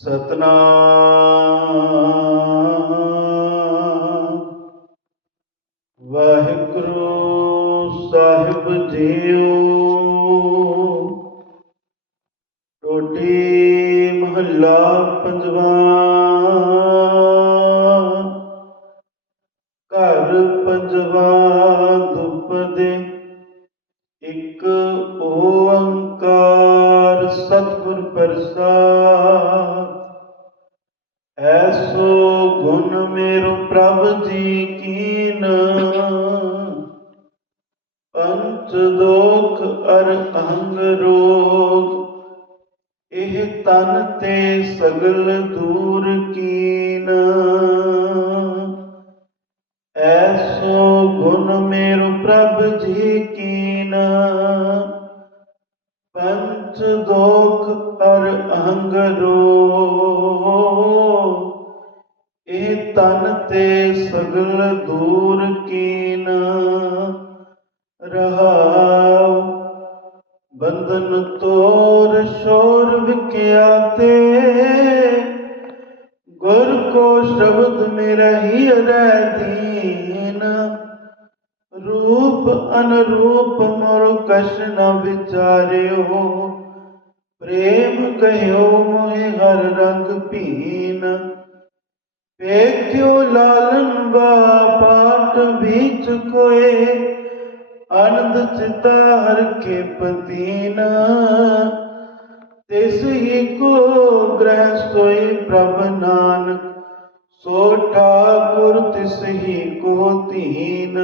ਸਤਨਾਮ। ਵਾਹਿਗੁਰੂ ਸਾਹਿਬ ਜੀਓ। ਟੋਟੀ ਮਹੱਲਾ ਪੰਜਵਾਂ। ਘਰ ਪੰਜਵਾਂ ਦੁਪਦੇ ਇੱਕ ਓੰਕਾਰ ਸਤਿਗੁਰ ਐਸੋ ਗੁਣ ਮੇਰੋ ਪ੍ਰਭ ਜੀ ਕੀਨ। ਪੰਚ ਦੋਖ ਅਰ ਅਹੰਗ ਰੋਗ, ਇਹ ਤਨ ਤੇ ਸਗਲ ਦੂਰ ਕੀਨ। ਐਸੋ ਗੁਣ ਮੇਰੋ ਪ੍ਰਭ ਜੀ ਕੀਨ। ਪੰਚ ਦੋਖ ਅਰ ਅਹੰਗ ਰੋਗ ਤਨ ਤੇ ਸਗਲ ਦੂਰ ਕੀਨ। ਰਹਾਉ ਬੰਧਨ ਤੋਰ ਸ਼ੋਰ ਵਿਕਿਆਤੇ ਗੁਰ ਕੋ ਸ਼ਬਦ ਮੇਰਾ ਹੀ ਰਹਿ ਦੀਨ। ਰੂਪ ਅਨਰੂਪ ਮੋਰ ਕਛ ਨ ਵਿਚਾਰਿਓ। ਪ੍ਰੇਮ ਕਹਿਓ ਮੋਹਿ ਹਰ ਰੰਗ ਭੀਨ। ਵੇਖਿਓ ਲਾਲਨ ਬਾ ਪਾਟ ਵਿੱਚ ਕੋਏ ਅਨੰਦ ਚਿਤਾ ਹਰ ਕੇ ਪਤੀਨ ਤਿਸ ਹੀ ਕੋ ਗ੍ਰਹਿ ਸੋਈ ਪ੍ਰਭ ਨਾਨਕ, ਸੋ ਠਾਕੁਰ ਤਿਸ ਹੀ ਕੋ ਧੀਨ।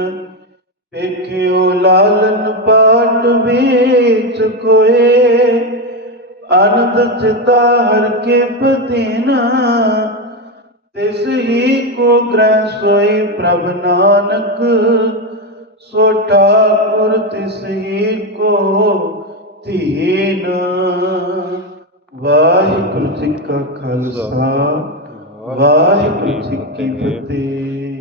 ਵੇਖਿਓ ਲਾਲਨ ਪਾਟ ਵਿੱਚ ਕੋਏ ਅਨੰਦ ਚਿਤਾ ਹਰ ਕੇ ਪਤੀਨਾ ਤਿਸ ਹੀ ਕੋ ਗ੍ਰਹਿ ਸੋਈ ਪ੍ਰਭ ਨਾਨਕ ਸੋ ਠਾਕੁਰ ਤਿਸ ਹੀ ਕੋ ਧੀਨ। ਵਾਹਿਗੁਰੂ ਜੀ ਕਾ ਖਾਲਸਾ ਵਾਹਿਗੁਰੂ ਜੀ ਕੀ ਫਤਿਹ।